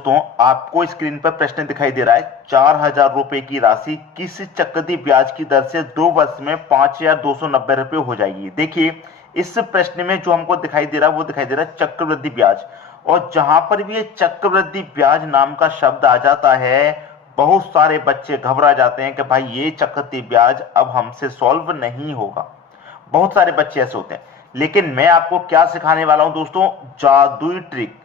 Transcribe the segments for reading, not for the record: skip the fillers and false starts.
दोस्तों आपको स्क्रीन पर प्रश्न दिखाई दे रहा है 4,000 रुपए की राशि किस चक्रवृद्धि ब्याज की दर से 2 वर्ष में 5,290 रुपए हो जाएगी। देखिए इस प्रश्न में जो हमको दिखाई दे रहा है वो दिखाई दे रहा है चक्रवृद्धि ब्याज, और जहां पर भी ये चक्रवृद्धि ब्याज नाम का शब्द आ जाता है बहुत सारे बच्चे घबरा जाते हैं कि भाई ये चक्रवृद्धि ब्याज अब हमसे सॉल्व नहीं होगा। बहुत सारे बच्चे ऐसे होते हैं, लेकिन मैं आपको क्या सिखाने वाला हूं दोस्तों, जादुई ट्रिक।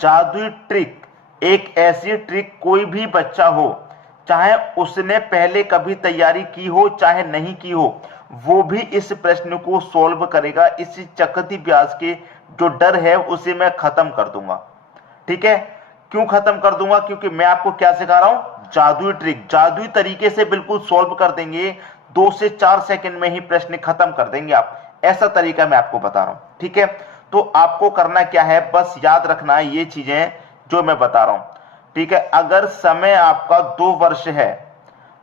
जादुई ट्रिक एक ऐसी ट्रिक कोई भी बच्चा हो, चाहे उसने पहले कभी तैयारी की हो चाहे नहीं की हो, वो भी इस प्रश्न को सॉल्व करेगा। इस चक्रवृद्धि ब्याज के जो डर है उसे मैं खत्म कर दूंगा। ठीक है, क्यों खत्म कर दूंगा, क्योंकि मैं आपको क्या सिखा रहा हूं, जादुई ट्रिक। जादुई तरीके से बिल्कुल सॉल्व कर देंगे, 2 से 4 सेकंड में ही प्रश्न खत्म कर देंगे आप, ऐसा तरीका मैं आपको बता रहा हूं। ठीक है, तो आपको करना क्या है, बस याद रखना है ये चीजें जो मैं बता रहा हूं। ठीक है, अगर समय आपका 2 वर्ष है,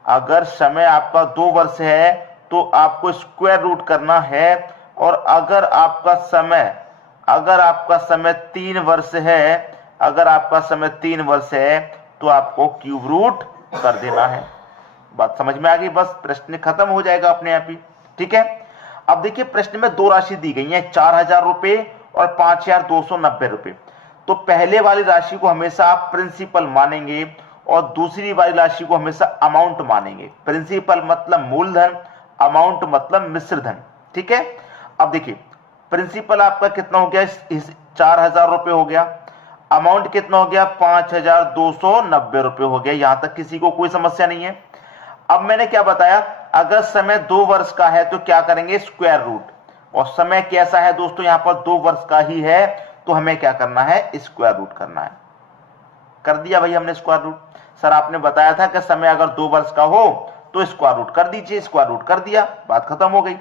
अगर समय आपका 2 वर्ष है तो आपको स्क्वायर रूट करना है, और अगर आपका समय 3 वर्ष है, अगर आपका समय 3 वर्ष है तो आपको क्यूब रूट कर देना है। बात समझ में आ गई, बस प्रश्न खत्म हो जाएगा अपने आप ही। ठीक है, अब देखिए प्रश्न में 2 राशि दी गई है, 4,000 रुपए और 5,290 रुपए। तो पहले वाली राशि को हमेशा आप प्रिंसिपल मानेंगे और दूसरी वाली राशि को हमेशा अमाउंट मानेंगे। प्रिंसिपल मतलब मूलधन, अमाउंट मतलब मिश्र धन। ठीक है, अब देखिए प्रिंसिपल आपका कितना हो गया, 4,000 रुपए हो गया, अमाउंट कितना हो गया, 5,290 रुपए हो गया। यहां तक किसी को कोई समस्या नहीं है। अब मैंने क्या बताया, अगर समय 2 वर्ष का है तो क्या करेंगे, स्क्वायर रूट, और समय कैसा है दोस्तों, यहां पर 2 वर्ष का ही है तो हमें क्या करना है, स्क्वायर रूट करना है। कर दिया भाई हमने स्क्वायर रूट। सर आपने बताया था कि समय अगर 2 वर्ष का हो तो स्क्वायर रूट कर दीजिए, स्क्वायर रूट कर दिया, बात खत्म हो गई।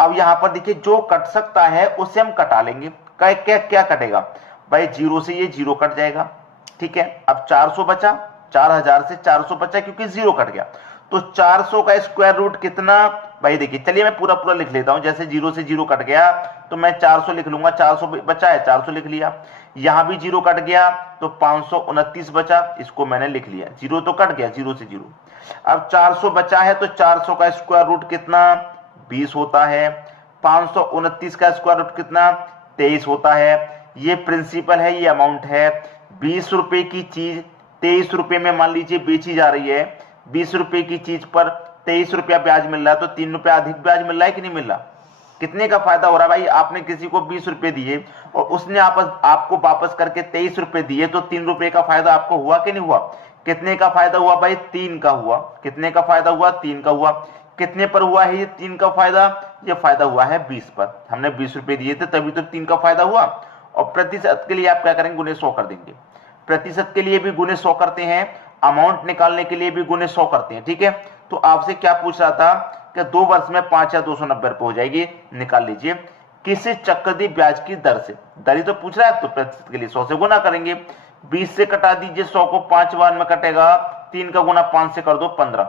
अब यहां पर देखिए जो कट सकता है उसे हम कटा लेंगे। क्या क्या कटेगा भाई, 0 से ये 0 कट जाएगा। ठीक है, अब 400 बचा, 4,000 से 400 बचा क्योंकि 0 कट गया, तो 400 का स्क्वायर रूट कितना भाई, देखिए चलिए मैं पूरा पूरा लिख लेता हूं। जैसे 0 से 0 कट गया तो मैं 400 लिख लूंगा, 400 बचा है 400 लिख लिया। यहां भी 0 कट गया तो 529 बचा, इसको मैंने लिख लिया। 0 तो कट गया, 0 से 0। अब 400 बचा है तो 400 का स्क्वायर रूट कितना, 20 होता है। 529 का स्क्वायर रूट कितना, 23 होता है। ये प्रिंसिपल है, ये अमाउंट है। 20 रुपए की चीज 23 रुपए में मान लीजिए बेची जा रही है, 20 रुपए की चीज पर 23 रुपया ब्याज मिल रहा है, तो 3 रुपया अधिक ब्याज मिल रहा है कि नहीं मिल रहा। कितने का फायदा हो रहा है भाई, आपने किसी को 20 रुपए दिए और उसने आपको वापस करके 23 रुपए दिए, तो 3 रुपए का फायदा आपको हुआ कि नहीं हुआ। कितने का फायदा हुआ भाई, 3 का हुआ। कितने का फायदा हुआ, 3 का हुआ। कितने पर हुआ है ये 3 का फायदा, ये फायदा हुआ है 20 पर। हमने 20 रुपए दिए थे तभी तो 3 का फायदा हुआ। और प्रतिशत के लिए आप क्या करेंगे, गुने 100 कर देंगे। प्रतिशत के लिए भी गुने 100 करते हैं, अमाउंट निकालने के लिए भी गुने 100 करते हैं। ठीक है, तो आपसे क्या पूछ रहा था कि 2 वर्ष में 5,290 रुपए हो जाएगी, निकाल लीजिए किस चक्रवृद्धि ब्याज की दर से। दर ही तो पूछ रहा है, तो प्रतिशत के लिए 100 से गुना करेंगे। 20 से कटा दीजिए, 100 को 5 बार में कटेगा, 3 का गुना 5 से कर दो 15,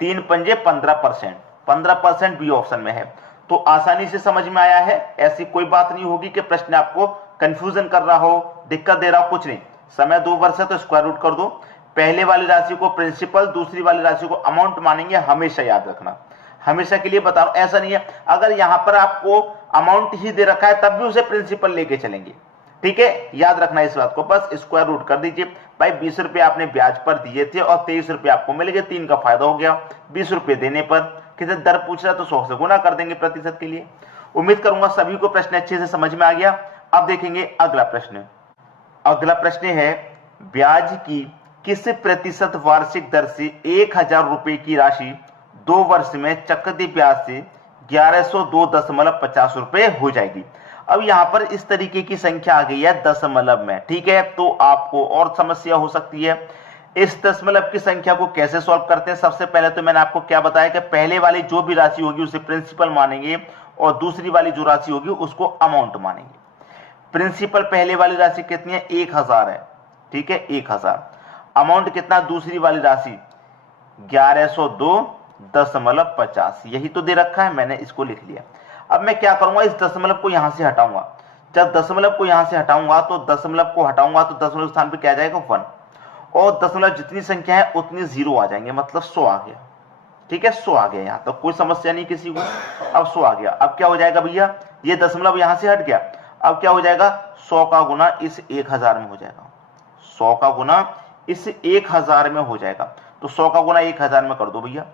3 पंजे 15%, 15% बी ऑप्शन में है। तो आसानी से समझ में आया है, ऐसी कोई बात नहीं होगी कि प्रश्न आपको कंफ्यूजन कर रहा हो, दिक्कत दे रहा हो, कुछ नहीं। समय 2 वर्ष है तो स्क्वायर रूट कर दो। पहले वाली राशि को प्रिंसिपल, दूसरी वाली राशि को अमाउंट मानेंगे, हमेशा याद रखना, हमेशा के लिए बता रहा हूं। ऐसा नहीं है अगर यहां पर आपको अमाउंट ही दे रखा है तब भी उसे प्रिंसिपल लेके चलेंगे। ठीक है, याद रखना इस बात को, बस स्क्वायर रूट कर दीजिए। भाई 20 रुपए आपने ब्याज पर दिए थे और 23 रुपए आपको मिल गए, 3 का फायदा हो गया। 20 रुपए देने पर किसी दर पूछ रहा तो 100 से गुना कर देंगे प्रतिशत के लिए। उम्मीद करूंगा सभी को प्रश्न अच्छे से समझ में आ गया। अब देखेंगे अगला प्रश्न। अगला प्रश्न है, ब्याज की किस प्रतिशत वार्षिक दर से 1,000 रुपए की राशि 2 वर्ष में चक्रवृद्धि ब्याज से 1102.50 रुपए हो जाएगी। अब यहां पर इस तरीके की संख्या आ गई है दशमलव में। ठीक है, तो आपको और समस्या हो सकती है। इस दशमलव की संख्या को कैसे सॉल्व करते हैं, सबसे पहले तो मैंने आपको क्या बताया कि पहले वाली जो भी राशि होगी उसे प्रिंसिपल मानेंगे और दूसरी वाली जो राशि होगी उसको अमाउंट मानेंगे। प्रिंसिपल पहले वाली राशि कितनी है, 1,000 है। ठीक है, 1,000। अमाउंट कितना, दूसरी वाली राशि 1102.50, यही तो दे रखा है, मैंने इसको लिख लिया। अब मैं क्या करूंगा, इस दशमलव को यहां से हटाऊंगा, जब दशमलव को यहां से हटाऊंगा तो दशमलव को हटाऊंगा तो दशमलव स्थान पे क्या आ जाएगा 1, और दशमलव जितनी संख्या है उतनी 0 आ जाएंगे, मतलब 100 आ गया। ठीक है, 100 आ गया, यहां तक कोई समस्या नहीं किसी को। अब 100 आ गया। अब क्या हो जाएगा भैया, ये दशमलव यहां से हट गया, अब क्या हो जाएगा 100 का गुना इस 1000 में हो जाएगा, 100 का गुना इस 1000 में हो जाएगा। तो 100 का गुना 1000 में कर दो भैया,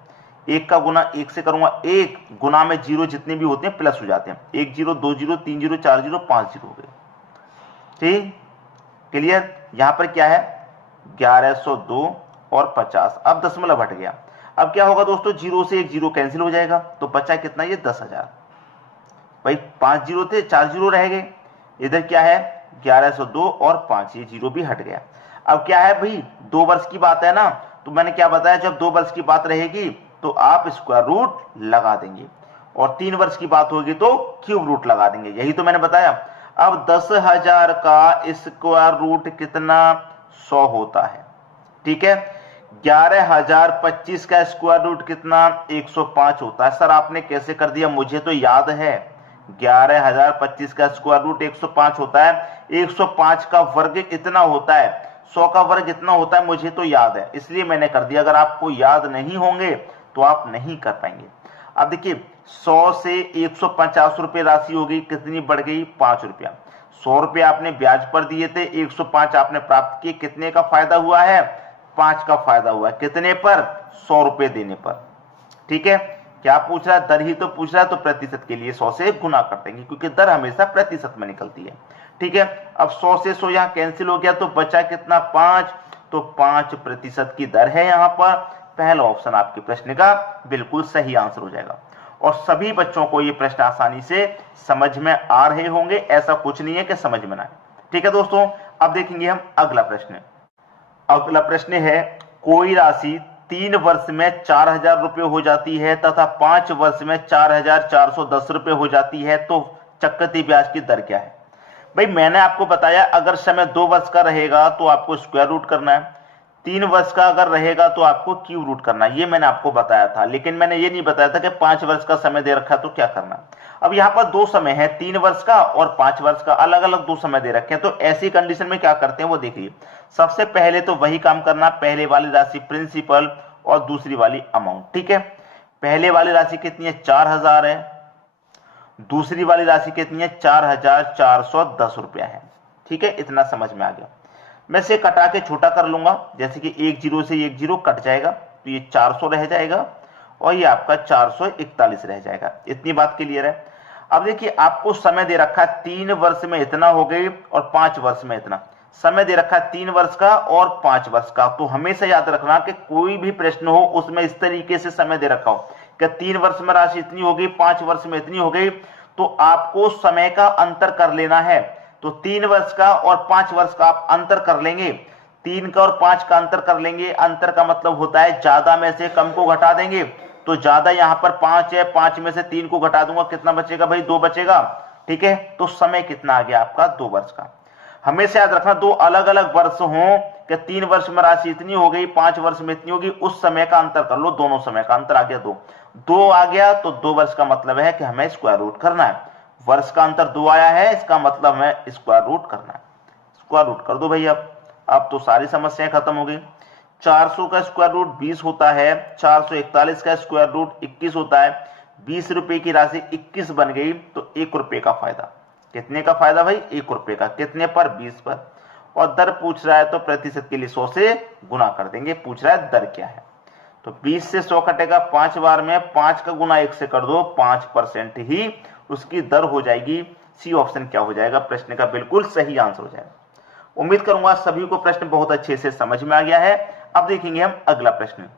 1 का गुना 1 से करूंगा, 1 गुना में 0 जितने भी होते हैं प्लस हो जाते हैं, 1 0 2 0 3 0 4 0 5 0 हो गए। ठीक, क्लियर। यहां पर क्या है 1102 और 50, अब दशमलव हट गया। अब क्या होगा दोस्तों, 0 से 1 0 कैंसिल हो जाएगा, तो बचा कितना, ये 10,000। भाई 5 0 थे, 4 0 रह गए, इधर क्या है 1102 और 5, ये 0 भी हट गया। अब क्या है भाई, 2 वर्ष की बात है ना, तो मैंने क्या बताया, जब 2 वर्ष की बात रहेगी तो आप स्क्वायर रूट लगा देंगे, और 3 वर्ष की बात होगी तो क्यूब रूट लगा देंगे, यही तो मैंने बताया। अब 10,000 का स्क्वायर रूट कितना, 100 होता है। ठीक है, 11,025 का स्क्वायर रूट कितना, 105 होता है। सर आपने कैसे कर दिया, मुझे तो याद है 11,025 का स्क्वायर रूट 105 होता है, 105 का वर्ग इतना होता है, 100 का वर्ग इतना होता है, मुझे तो याद है इसलिए मैंने कर दिया। अगर आपको याद नहीं होंगे तो आप नहीं कर पाएंगे। अब देखिए 100 से 150 रुपए राशि होगी, कितनी बढ़ गई, 5 रुपया। 100 रुपये आपने ब्याज पर दिए थे, 105 आपने प्राप्त किए, कितने का फायदा हुआ है, 5 का फायदा हुआ है, कितने पर, 100 रुपए देने पर। ठीक है, क्या पूछ रहा है, दर ही तो पूछ रहा है, तो प्रतिशत के लिए 100 से गुना कर देंगे, क्योंकि दर हमेशा प्रतिशत में निकलती है। ठीक है, अब 100 से 100 यहां कैंसिल हो गया, तो बचा कितना, 5, तो 5% की दर है यहां पर। पहला ऑप्शन आपके प्रश्न का बिल्कुल सही आंसर हो जाएगा, और सभी बच्चों को ये प्रश्न आसानी से समझ में आ रहे होंगे, ऐसा कुछ नहीं है कि समझ में ना आए। ठीक है दोस्तों, अब देखेंगे हम अगला प्रश्न। अगला प्रश्न है, कोई राशि 3 वर्ष में 4,000 रुपए हो जाती है तथा 5 वर्ष में 4,410 रुपए हो जाती है, तो चक्रवृद्धि ब्याज की दर क्या है। भाई मैंने आपको बताया, अगर समय 2 वर्ष का रहेगा तो आपको स्क्वायर रूट करना है, 3 वर्ष का अगर रहेगा तो आपको क्यूब रूट करना है, ये मैंने आपको बताया था। लेकिन मैंने ये नहीं बताया था कि 5 वर्ष का समय दे रखा तो क्या करना। अब यहाँ पर 2 समय है, 3 वर्ष का और 5 वर्ष का, अलग अलग 2 समय दे रखे हैं। तो ऐसी कंडीशन में क्या करते हैं वो देखिए। सबसे पहले तो वही काम करना, पहले वाली राशि प्रिंसिपल और दूसरी वाली अमाउंट। ठीक है, पहले वाली राशि कितनी है, 4,000 है, दूसरी वाली राशि कितनी है, 4,410 रुपया है। ठीक है, इतना समझ में आ गया। मैं से कटा के छोटा कर लूंगा, जैसे कि 1 0 से 1 0 कट जाएगा, तो ये 400 रह जाएगा और ये आपका 441 रह जाएगा। इतनी बात क्लियर है। अब देखिए आपको समय दे रखा है 3 वर्ष में इतना हो गई और 5 वर्ष में इतना। समय दे रखा है 3 वर्ष का और 5 वर्ष का। तो हमेशा याद रखना कि कोई भी प्रश्न हो उसमें इस तरीके से समय दे रखा हो कि 3 वर्ष में राशि इतनी हो गई, 5 वर्ष में इतनी हो गई, तो आपको समय का अंतर कर लेना है। तो 3 वर्ष का और 5 वर्ष का आप अंतर कर लेंगे, 3 का और 5 का अंतर कर लेंगे। अंतर का मतलब होता है ज्यादा में से कम को घटा देंगे। तो ज्यादा यहां पर 5 है, 5 में से 3 को घटा दूंगा, कितना बचेगा भाई, 2 बचेगा। ठीक है, तो समय कितना आ गया आपका, 2 वर्ष का। हमेशा याद रखना 2 अलग अलग वर्ष हों कि 3 वर्ष में राशि इतनी हो गई, 5 वर्ष में इतनी होगी, उस समय का अंतर कर लो, दोनों समय का अंतर आ गया 2 आ गया, तो 2 वर्ष का मतलब है कि हमें स्क्वायर रूट करना है। वर्ष का अंतर 2 आया है, इसका मतलब हमें स्क्वायर रूट करना है। स्क्वायर रूट कर दो भैया। अब तो सारी समस्याएं खत्म हो गई। 400 का स्क्वायर रूट 20 होता है, 441 का स्क्वायर रूट 21 होता है। 20 रुपए की राशि 21 बन गई, तो 1 रुपए का फायदा। कितने का फायदा भाई, 1 रुपए का। कितने पर, 20 पर। और दर पूछ रहा है तो प्रतिशत के लिए 100 से गुना कर देंगे। पूछ रहा है दर क्या है, तो 20 से 100 कटेगा 5 बार में, 5 का गुना 1 से कर दो, 5% ही उसकी दर हो जाएगी। सी ऑप्शन क्या हो जाएगा, प्रश्न का बिल्कुल सही आंसर हो जाएगा। उम्मीद करूंगा सभी को प्रश्न बहुत अच्छे से समझ में आ गया है। अब देखेंगे हम अगला प्रश्न।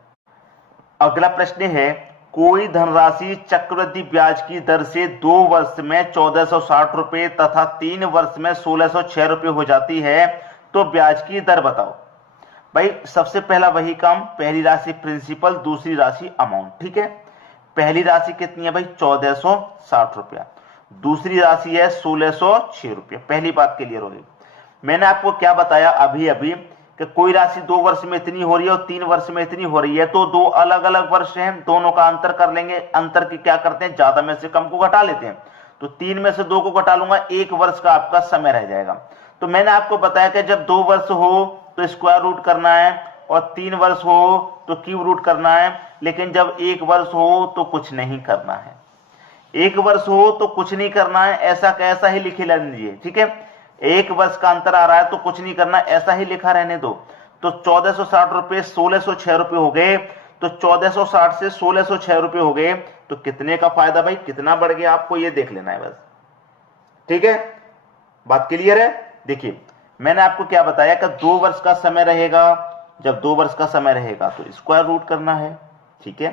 अगला प्रश्न है, कोई धनराशि चक्रवृद्धि ब्याज की दर से 2 वर्ष में 1460 रुपए तथा 3 वर्ष में 1606 रुपए हो जाती है, तो ब्याज की दर बताओ। भाई सबसे पहला वही काम, पहली राशि प्रिंसिपल, दूसरी राशि अमाउंट। ठीक है, पहली राशि कितनी है भाई, 1460 रुपया, दूसरी राशि है 1606 रुपया। पहली बात क्लियर हो गई। मैंने आपको क्या बताया अभी कि कोई राशि 2 वर्ष में इतनी हो रही है और 3 वर्ष में इतनी हो रही है, तो 2 अलग अलग वर्ष हैं, दोनों का अंतर कर लेंगे। अंतर की क्या करते हैं, ज्यादा में से कम को घटा लेते हैं। तो 3 में से 2 को घटा लूंगा, 1 वर्ष का आपका समय रह जाएगा। तो मैंने आपको बताया कि जब 2 वर्ष हो तो स्क्वायर रूट करना है और 3 वर्ष हो तो क्यूब रूट करना है, लेकिन जब 1 वर्ष हो तो कुछ नहीं करना है। 1 वर्ष हो तो कुछ नहीं करना है, ऐसा कैसा ही लिखे रहने दीजिए, ठीक है। 1 वर्ष का अंतर आ रहा है तो कुछ नहीं करना, ऐसा ही लिखा रहने दो। तो 1460 रुपए 1606 रुपए हो गए, तो 1460 से 1606 रुपए हो गए, तो कितने का फायदा भाई, कितना बढ़ गया आपको ये देख लेना है बस, ठीक है। बात क्लियर है। देखिए मैंने आपको क्या बताया कि 2 वर्ष का समय रहेगा, जब 2 वर्ष का समय रहेगा तो स्क्वायर रूट करना है, ठीक है।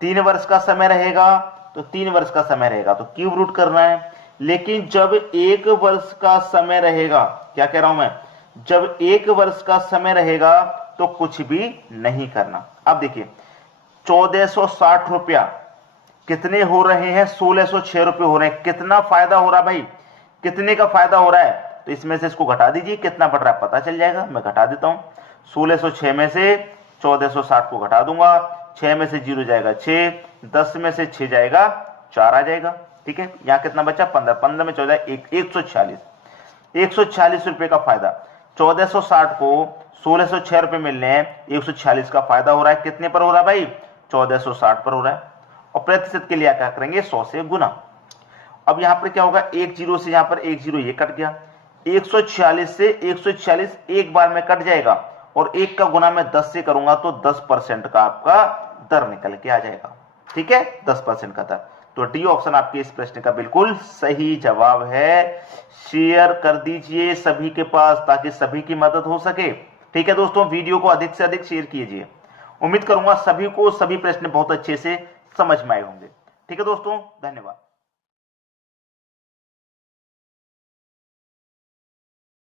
3 वर्ष का समय रहेगा तो 3 वर्ष का समय रहेगा तो क्यूब रूट करना है। लेकिन जब 1 वर्ष का समय रहेगा, क्या कह रहा हूं मैं, जब 1 वर्ष का समय रहेगा तो कुछ भी नहीं करना। अब देखिए 1460 रुपया कितने हो रहे हैं, 1606 रुपए हो रहे हैं। कितना फायदा हो रहा भाई, कितने का फायदा हो रहा है, तो इसमें से इसको घटा दीजिए, कितना बढ़ रहा है पता चल जाएगा। मैं घटा देता हूं, 1606 में से 1460 को घटा दूंगा, 6 में से 0 जाएगा 6, 10 में से 6 जाएगा 4 आ जाएगा, ठीक है। यहां कितना बचा 15, 15 में 14 146, 146 रुपए का फायदा। 1460 को 1606 रुपए मिलने हैं, 146 का फायदा हो रहा है। कितने पर हो रहा है भाई, 1460 पर हो रहा है। और प्रतिशत के लिए क्या करेंगे, 100 से गुना। अब यहां पर क्या होगा, 1 0 से यहां पर 1 0 ये कट गया, 146 से 146 एक बार में कट जाएगा, और 1 का गुना मैं 10 से करूंगा तो 10% का आपका दर निकल के आ जाएगा, ठीक है, 10% का दर। तो डी ऑप्शन आपके इस प्रश्न का बिल्कुल सही जवाब है। शेयर कर दीजिए सभी के पास ताकि सभी की मदद हो सके, ठीक है दोस्तों। वीडियो को अधिक से अधिक शेयर कीजिए। उम्मीद करूंगा सभी को सभी प्रश्न बहुत अच्छे से समझ में आए होंगे, ठीक है दोस्तों, धन्यवाद।